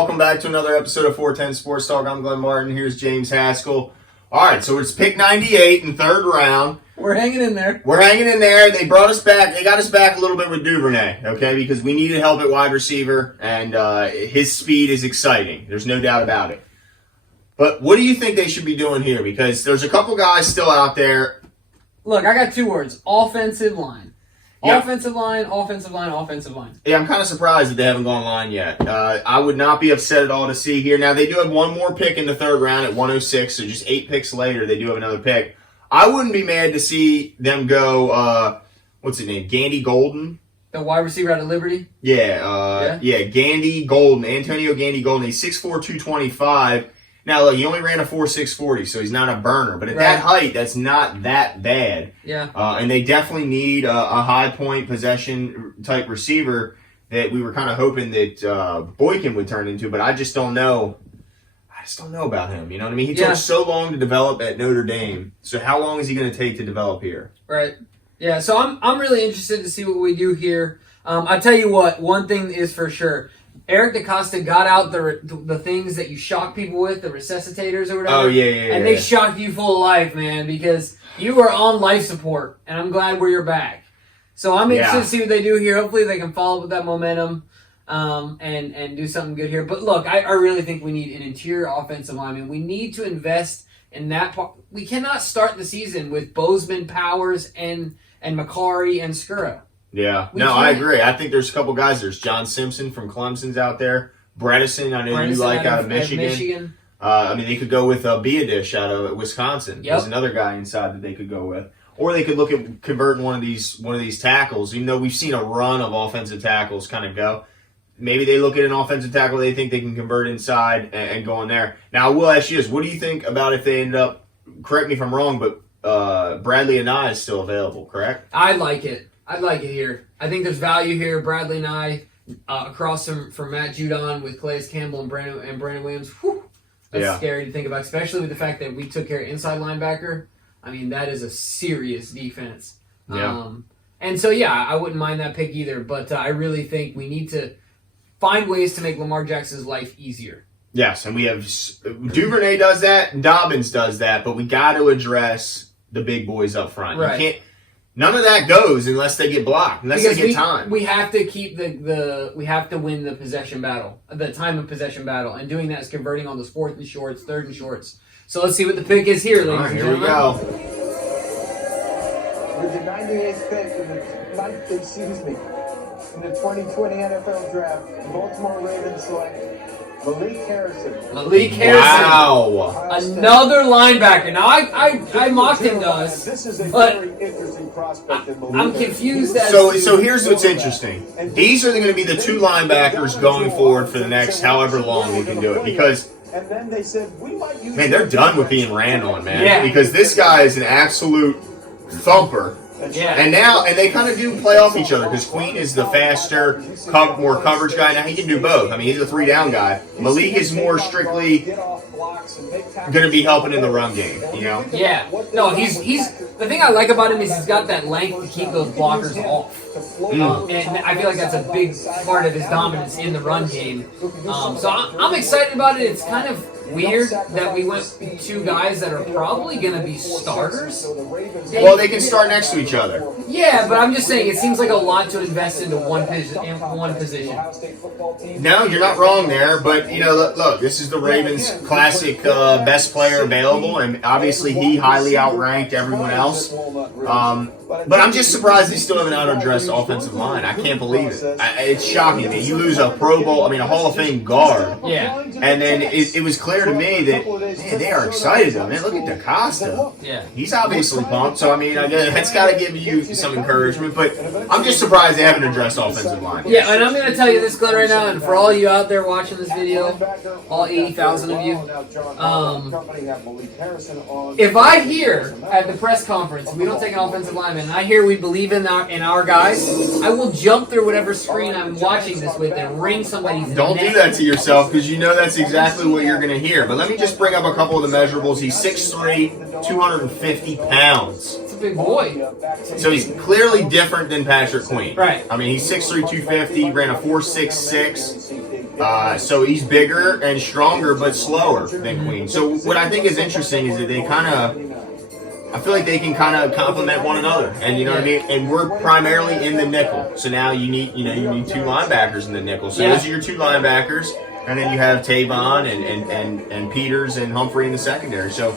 welcome back to another episode of 410 Sports Talk. I'm Glenn Martin. Here's James Haskell. All right, so it's pick 98 in third round. We're hanging in there. We're hanging in there. They brought us back. They got us back a little bit with Duvernay, okay, because we needed help at wide receiver, and his speed is exciting. There's no doubt about it. But what do you think they should be doing here? Because there's a couple guys still out there. Look, I got two words. Offensive line. Yep. Offensive line, offensive line, offensive line. Yeah, I'm kind of surprised that they haven't gone line yet. I would not be upset at all to see here. Now, they do have one more pick in the third round at 106, so just 8 picks later, they do have another pick. I wouldn't be mad to see them go, what's his name, Gandy Golden? The wide receiver out of Liberty? Yeah, Gandy Golden, Antonio Gandy Golden. He's 6'4", 225. Now, look, he only ran a 4.6 40, so he's not a burner. But at that height, that's not that bad. Yeah. And they definitely need a high-point possession-type receiver that we were kind of hoping that Boykin would turn into. But I just don't know. I just don't know about him. You know what I mean? He took so long to develop at Notre Dame. So how long is he going to take to develop here? Right. Yeah, so I'm really interested to see what we do here. I'll tell you what, one thing is for sure. Eric DaCosta got out the things that you shock people with, the resuscitators or whatever. Oh, yeah. And they shocked you full of life, man, because you were on life support, and I'm glad you're back. So I'm interested to see what they do here. Hopefully they can follow up with that momentum and do something good here. But look, I really think we need an interior offensive lineman. We need to invest in that part. We cannot start the season with Bozeman, Powers, and McCarry and Skura. Yeah. I agree. I think there's a couple guys. There's John Simpson from Clemson's out there. Bredesen, I know you like out of Michigan. I mean, they could go with Biadish out of Wisconsin. There's another guy inside that they could go with. Or they could look at converting one of these tackles. Even though we've seen a run of offensive tackles kind of go. Maybe they look at an offensive tackle they think they can convert inside and go in there. Now, I will ask you this. What do you think about if they end up, correct me if I'm wrong, but Bradley Anae is still available, correct? I like it. I like it here. I think there's value here. Bradley and I, across from Matt Judon with Calais Campbell and Brandon Williams. Whew, that's scary to think about, especially with the fact that we took care of inside linebacker. I mean, that is a serious defense. Yeah. And so, I wouldn't mind that pick either. But I really think we need to find ways to make Lamar Jackson's life easier. Yes, and we have Duvernay does that, and Dobbins does that, but we got to address the big boys up front. Right. You can't. None of that goes unless they get blocked, unless they get time. We have to keep we have to win the possession battle, the time of possession battle, and doing that is converting on those 4th and shorts, 3rd and shorts. So let's see what the pick is here, ladies and gentlemen. Here we go. With the 98th pick in the 2020 NFL Draft, the Baltimore Ravens select Malik Harrison. Wow. Another linebacker. Now, I mocked him to us, This is a but very interesting prospect in Malik I'm confused as So here's what's interesting. These are going to be the 2 linebackers going forward for the next however long we can do it. Because, and then they said, we might use man, they're done with being ran on, man. Yeah. Because this guy is an absolute thumper. Yeah. And they kind of do play off each other because Queen is the faster, more coverage guy. Now he can do both. I mean, he's a 3-down guy. Malik is more strictly going to be helping in the run game. You know? Yeah. No, he's the thing I like about him is he's got that length to keep those blockers off. And I feel like that's a big part of his dominance in the run game. So I'm excited about it. It's kind of weird that we went with 2 guys that are probably going to be starters. Well, they can start next to each other. Yeah, but I'm just saying it seems like a lot to invest into one position. No, you're not wrong there. But, you know, look, this is the Ravens' classic best player available, and obviously he highly outranked everyone else. But I'm just surprised they still haven't out-addressed offensive line. I can't believe it. It's shocking to me. You lose a Pro Bowl, a Hall of Fame guard. Yeah. And then it was clear to me that, man, they are excited, though. Man, look at DaCosta. Yeah. He's obviously pumped. So, I mean, that's got to give you some encouragement. But I'm just surprised they haven't addressed offensive line. Yeah, and I'm going to tell you this, Glenn, right now, and for all you out there watching this video, all 80,000 of you, if I hear at the press conference, we don't take an offensive lineman, and I hear we believe in our guys, I will jump through whatever screen I'm watching this with and ring somebody's neck. Don't do that to yourself because you know that's exactly what you're going to hear. But let me just bring up a couple of the measurables. He's 6'3", 250 pounds. It's a big boy. So he's clearly different than Patrick Queen. Right. I mean, he's 6'3", 250, ran a 4.66. So he's bigger and stronger, but slower than Queen. So what I think is interesting is that they I feel like they can kind of complement one another, and you know what I mean. And we're primarily in the nickel, so now you need two linebackers in the nickel. So those are your two linebackers, and then you have Tavon and Peters and Humphrey in the secondary. So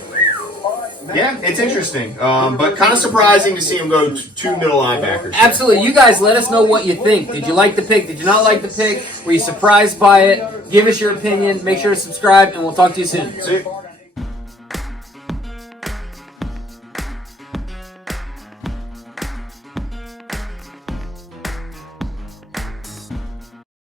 yeah, it's interesting, but kind of surprising to see him go two middle linebackers. Absolutely. You guys, let us know what you think. Did you like the pick? Did you not like the pick? Were you surprised by it? Give us your opinion. Make sure to subscribe, and we'll talk to you soon. See you.